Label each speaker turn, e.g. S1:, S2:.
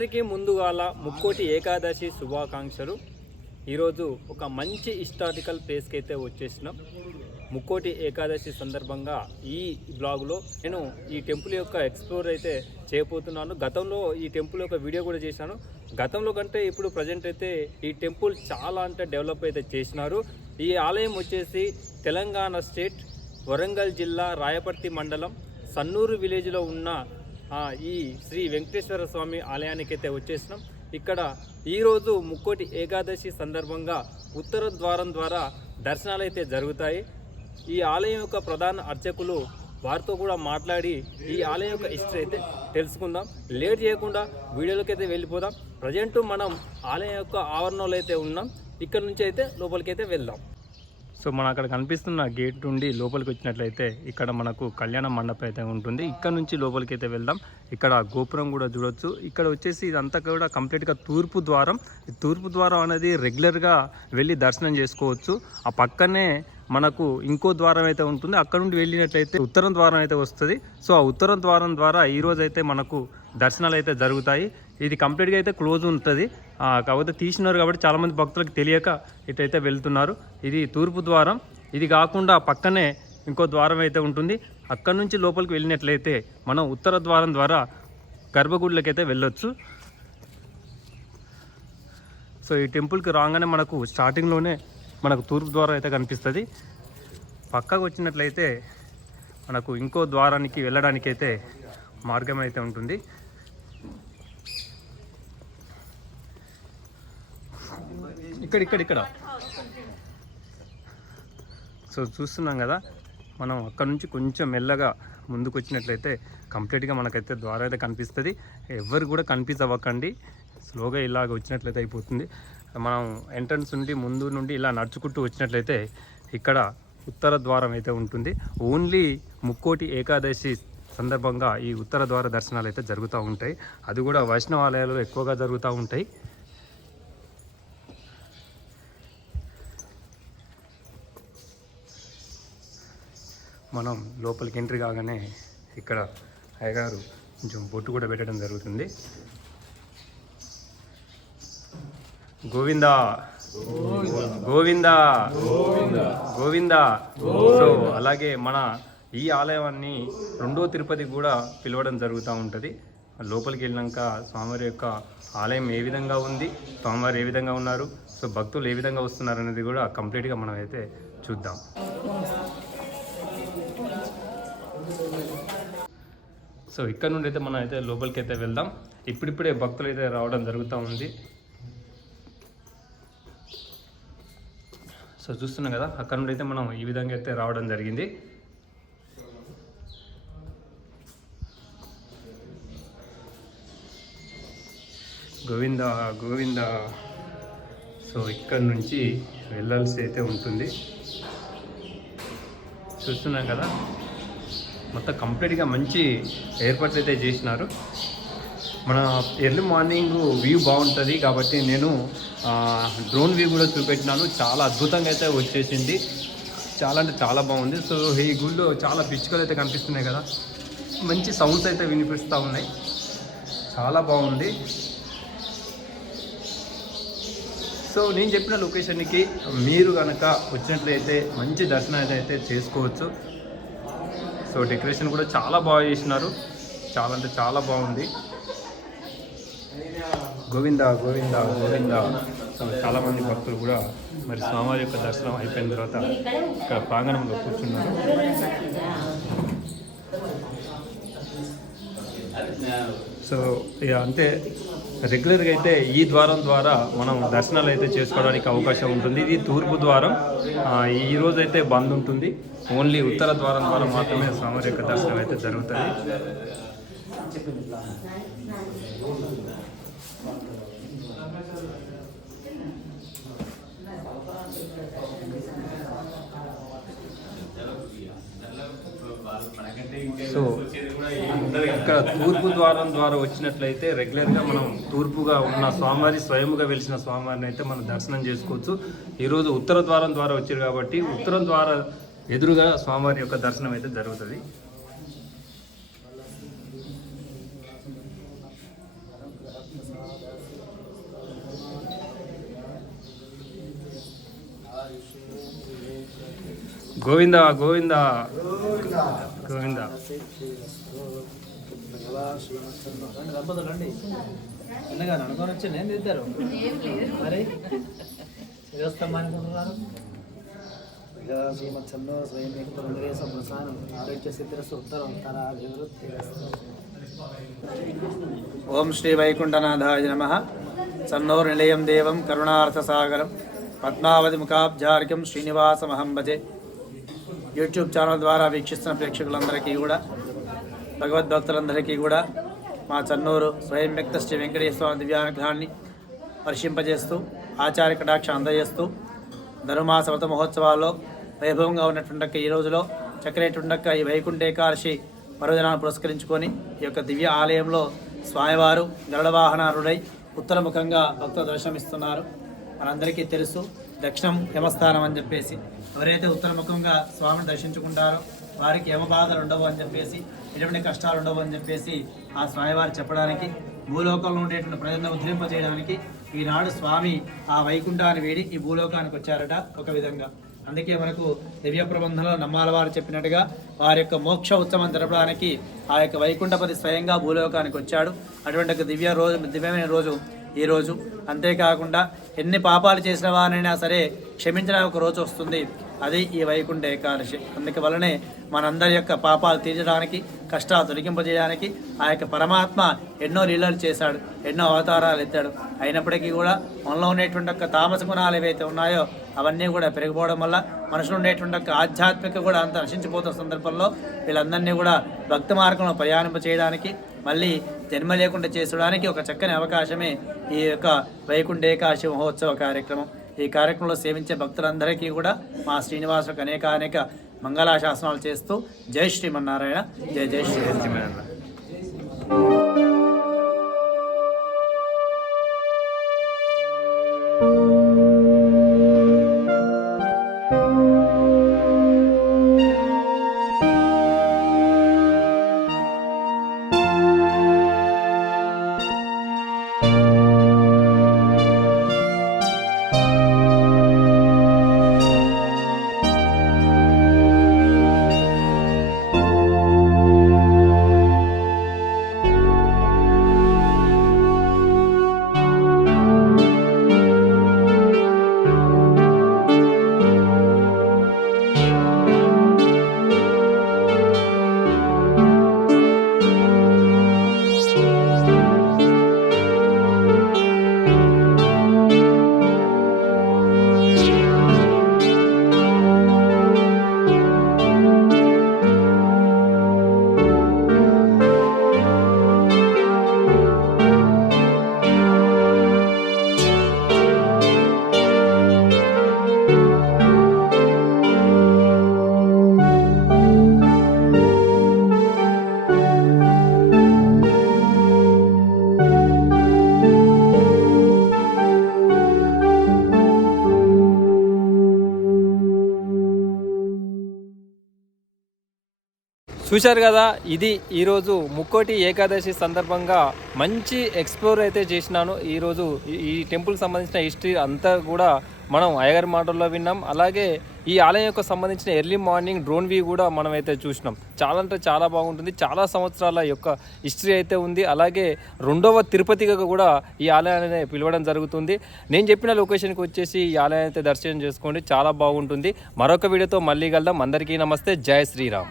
S1: అందరికీ ముందుగాల ముక్కోటి ఏకాదశి శుభాకాంక్షలు. ఈరోజు ఒక మంచి హిస్టారికల్ ప్లేస్కి అయితే వచ్చేసినాం. ముక్కోటి ఏకాదశి సందర్భంగా ఈ బ్లాగ్లో నేను ఈ టెంపుల్ యొక్క ఎక్స్ప్లోర్ అయితే చేయబోతున్నాను. గతంలో ఈ టెంపుల్ యొక్క వీడియో కూడా చేశాను. గతంలో కంటే ఇప్పుడు ప్రజెంట్ అయితే ఈ టెంపుల్ చాలా అంటే డెవలప్ అయితే చేసినారు. ఈ ఆలయం వచ్చేసి తెలంగాణ స్టేట్ వరంగల్ జిల్లా రాయపర్తి మండలం. సన్నూరు విలేజ్లో ఉన్న ఈ శ్రీ వెంకటేశ్వర స్వామి ఆలయానికైతే వచ్చేసినాం. ఇక్కడ ఈరోజు ముక్కోటి ఏకాదశి సందర్భంగా ఉత్తర ద్వారం ద్వారా దర్శనాలు అయితే జరుగుతాయి. ఈ ఆలయం యొక్క ప్రధాన అర్చకులు వారితో కూడా మాట్లాడి ఈ ఆలయం యొక్క హిస్టరీ అయితే తెలుసుకుందాం. లేట్ చేయకుండా వీడియోలోకి అయితే వెళ్ళిపోదాం. ప్రజెంట్ మనం ఆలయం యొక్క ఆవరణలో అయితే ఉన్నాం. ఇక్కడ నుంచి అయితే లోపలికి అయితే వెళ్దాం. సో మన అక్కడ కనిపిస్తున్న గేట్ నుండి లోపలికి వచ్చినట్లయితే ఇక్కడ మనకు కళ్యాణ మండపం అయితే ఉంటుంది. ఇక్కడ నుంచి లోపలికి అయితే వెళ్దాం. ఇక్కడ గోపురం కూడా చూడొచ్చు. ఇక్కడ వచ్చేసి ఇదంతా కూడా కంప్లీట్గా తూర్పు ద్వారం. తూర్పు ద్వారం అనేది రెగ్యులర్గా వెళ్ళి దర్శనం చేసుకోవచ్చు. ఆ పక్కనే మనకు ఇంకో ద్వారం అయితే ఉంటుంది. అక్కడ నుండి వెళ్ళినట్లయితే ఉత్తరం ద్వారం అయితే వస్తుంది. సో ఆ ఉత్తరం ద్వారం ద్వారా ఈరోజు అయితే మనకు దర్శనాలు అయితే జరుగుతాయి. ఇది కంప్లీట్గా అయితే క్లోజ్ ఉంటుంది. కాకపోతే తీసినారు కాబట్టి చాలామంది భక్తులకు తెలియక ఇటైతే వెళ్తున్నారు. ఇది తూర్పు ద్వారం. ఇది కాకుండా పక్కనే ఇంకో ద్వారం అయితే ఉంటుంది. అక్కడ నుంచి లోపలికి వెళ్ళినట్లయితే మనం ఉత్తర ద్వారం ద్వారా గర్భగుడిలోకి అయితే వెళ్ళొచ్చు. సో ఈ టెంపుల్కి రాగానే మనకు స్టార్టింగ్లోనే మనకు తూర్పు ద్వారం అయితే కనిపిస్తుంది. పక్కకు వచ్చినట్లయితే మనకు ఇంకో ద్వారానికి వెళ్ళడానికి అయితే మార్గం అయితే ఉంటుంది. ఇక్కడ ఇక్కడ ఇక్కడ. సో చూస్తున్నాం కదా మనం అక్కడ నుంచి కొంచెం మెల్లగా ముందుకు వచ్చినట్లయితే కంప్లీట్గా మనకైతే ద్వారం అయితే కనిపిస్తుంది. ఎవరు కూడా కనిపించవ్వకండి అవ్వకండి స్లోగా ఇలాగ వచ్చినట్లయితే అయిపోతుంది. మనం ఎంట్రన్స్ నుండి ముందు నుండి ఇలా నడుచుకుంటూ వచ్చినట్లయితే ఇక్కడ ఉత్తర ద్వారం అయితే ఉంటుంది. ఓన్లీ ముక్కోటి ఏకాదశి సందర్భంగా ఈ ఉత్తర ద్వార దర్శనాలు అయితే జరుగుతూ ఉంటాయి. అది కూడా వైష్ణవాలయాలు ఎక్కువగా జరుగుతూ ఉంటాయి. మనం లోపలికి ఎంట్రీ కాగానే ఇక్కడ అయ్యగారు కొంచెం బొట్టు కూడా పెట్టడం జరుగుతుంది. గోవిందా. గోవిందా. గోవిందా. సో అలాగే మన ఈ ఆలయాన్ని రెండో తిరుపతి కూడా పిలవడం జరుగుతూ ఉంటుంది. లోపలికి వెళ్ళినాక స్వామివారి యొక్క ఆలయం ఏ విధంగా ఉంది స్వామివారు ఏ విధంగా ఉన్నారు సో భక్తులు ఏ విధంగా వస్తున్నారు అనేది కూడా కంప్లీట్గా మనం అయితే చూద్దాం. సో ఇక్కడ నుండి అయితే మనం అయితే లోపలికి అయితే వెళ్దాం. ఇప్పుడిప్పుడే భక్తులు అయితే రావడం జరుగుతూ ఉంది. సో చూస్తున్నాం కదా అక్కడ నుండి అయితే మనం ఈ విధంగా అయితే రావడం జరిగింది. గోవింద గోవింద. సో ఇక్కడ నుంచి వెళ్ళాల్సి అయితే ఉంటుంది. చూస్తున్నాం కదా మొత్తం కంప్లీట్గా మంచి ఏర్పాట్లు అయితే చేసినారు. మన ఎర్లీ మార్నింగ్ వ్యూ బాగుంటుంది కాబట్టి నేను డ్రోన్ వ్యూ కూడా చూపెట్టినాను. చాలా అద్భుతంగా అయితే వచ్చేసింది. చాలా అంటే చాలా బాగుంది. సో ఈ గుళ్ళో చాలా పిచ్చుకలు అయితే కనిపిస్తున్నాయి కదా. మంచి సౌండ్స్ అయితే వినిపిస్తూ ఉన్నాయి. చాలా బాగుంది. సో నేను చెప్పిన లొకేషన్కి మీరు కనుక వచ్చినట్లయితే మంచి దర్శనం అయితే అయితే చేసుకోవచ్చు. సో డెకరేషన్ కూడా చాలా బాగా చేసినారు. చాలా అంటే చాలా బాగుంది. గోవింద గోవింద గోవింద. చాలామంది భక్తులు కూడా మరి స్వామివారి యొక్క దర్శనం అయిపోయిన తర్వాత ఇక్కడ ప్రాంగణంలో కూర్చున్నారు. సో ఇక అంతే రెగ్యులర్గా అయితే ఈ ద్వారం ద్వారా మనం దర్శనాలు అయితే చేసుకోవడానికి అవకాశం ఉంటుంది. ఇది తూర్పు ద్వారం. ఆ, ఈ రోజు అయితే బంద్ ఉంటుంది. ఓన్లీ ఉత్తర ద్వారం ద్వారా మాత్రమే స్వామి యొక్క దర్శనం అయితే జరుగుతుంది. సో ఇక్కడ తూర్పు ద్వారం ద్వారా వచ్చినట్లయితే రెగ్యులర్గా మనం తూర్పుగా ఉన్న స్వామివారి స్వయముగా వెలిసిన స్వామివారిని అయితే మనం దర్శనం చేసుకోవచ్చు. ఈరోజు ఉత్తర ద్వారం ద్వారా వచ్చారు కాబట్టి ఉత్తరం ద్వారా ఎదురుగా స్వామివారి యొక్క దర్శనం అయితే జరుగుతుంది. గోవింద గోవింద. గోవింద.
S2: అనుకొని వచ్చి నేను మరి శ్రీమత్సంలో స్వయం ప్రసారం ఆరోగ్య ఓం శ్రీ వైకుంఠనాథాయ నమ. సన్నోర్ నిలయం దేవం కరుణార్థసాగరం. పద్మావతి ముఖాబ్జార్గం శ్రీనివాసమహం భజే. యూట్యూబ్ ఛానల్ ద్వారా వీక్షిస్తున్న ప్రేక్షకులందరికీ కూడా భగవద్భక్తులందరికీ కూడా మా చన్నూరు స్వయం వ్యక్త శ్రీ వెంకటేశ్వర దివ్యానుగ్రహాన్ని వర్షింపజేస్తూ ఆచార్య కటాక్ష అందజేస్తూ ధనుమాస వ్రత మహోత్సవాల్లో వైభవంగా ఉన్నటువంటి ఈ రోజులో చక్రేటుండక్క ఈ వైకుంఠ ఏకాదశి పర్వదినాన్ని పురస్కరించుకొని ఈ యొక్క దివ్య ఆలయంలో స్వామివారు గరుడవాహనారుడై ఉత్తరముఖంగా భక్తులు దర్శనమిస్తున్నారు. మనందరికీ తెలుసు దక్షిణం యమస్థానం అని చెప్పేసి ఎవరైతే ఉత్తరముఖంగా స్వామిని దర్శించుకుంటారో వారికి యమ బాధలు ఉండవు అని చెప్పేసి ఎటువంటి కష్టాలు ఉండవు అని చెప్పేసి ఆ స్వామివారు చెప్పడానికి భూలోకంలో ఉండేటువంటి ప్రజలను ఉద్ధరింపజేయడానికి ఈనాడు స్వామి ఆ వైకుంఠాన్ని వేడి ఈ భూలోకానికి వచ్చారట ఒక విధంగా. అందుకే మనకు దివ్య ప్రబంధంలో నమ్మాల వారు చెప్పినట్టుగా వారి యొక్క మోక్ష ఉత్సవం జరపడానికి ఆ యొక్క వైకుంఠపతి స్వయంగా భూలోకానికి వచ్చాడు. అటువంటి దివ్య రోజు దివ్యమైన రోజు ఈ రోజు. అంతేకాకుండా ఎన్ని పాపాలు చేసిన వారినైనా సరే క్షమించడానికి ఒక రోజు వస్తుంది. అది ఈ వైకుంఠ ఏకాదశి. అందుకే వలనే మనందరి యొక్క పాపాలు తీర్చడానికి కష్టాలు తొలగింపజేయడానికి ఆ యొక్క పరమాత్మ ఎన్నో లీలలు చేశాడు ఎన్నో అవతారాలు ఎత్తాడు. అయినప్పటికీ కూడా మనలో ఉండేటువంటి యొక్క తామస గుణాలు ఏవైతే ఉన్నాయో అవన్నీ కూడా పెరిగిపోవడం వల్ల మనుషులు ఉండేటువంటి యొక్క ఆధ్యాత్మిక కూడా అంత నశించిపోతున్న సందర్భంలో వీళ్ళందరినీ కూడా భక్తి మార్గంలో ప్రయాణింప చేయడానికి మళ్ళీ జన్మ లేకుండా చేసుకోవడానికి ఒక చక్కని అవకాశమే ఈ యొక్క వైకుంఠ ఏకాశి మహోత్సవ కార్యక్రమం. ఈ కార్యక్రమంలో సేవించే భక్తులందరికీ కూడా మా శ్రీనివాసులకు అనేక అనేక మంగళాశాసనాలు చేస్తూ జై శ్రీమన్నారాయణ జై జై శ్రీమన్నారాయణ.
S1: చూశారు కదా ఇది ఈరోజు ముక్కోటి ఏకాదశి సందర్భంగా మంచి ఎక్స్ప్లోర్ అయితే చేసినాను. ఈరోజు ఈ- టెంపుల్ టెంపుల్కి సంబంధించిన హిస్టరీ అంతా కూడా మనం అయ్యగారి మాటల్లో విన్నాం. అలాగే ఈ ఆలయం యొక్క సంబంధించిన ఎర్లీ మార్నింగ్ డ్రోన్ వ్యూ కూడా మనం అయితే చూసినాం. చాలా అంటే చాలా బాగుంటుంది. చాలా సంవత్సరాల యొక్క హిస్టరీ అయితే ఉంది. అలాగే రెండవ తిరుపతిగా కూడా ఈ ఆలయాన్ని పిలవడం జరుగుతుంది. నేను చెప్పిన లొకేషన్కి వచ్చేసి ఈ ఆలయం అయితే దర్శనం చేసుకోండి. చాలా బాగుంటుంది. మరొక వీడియోతో మళ్ళీ కలదాం అందరికీ నమస్తే. జై శ్రీరామ్.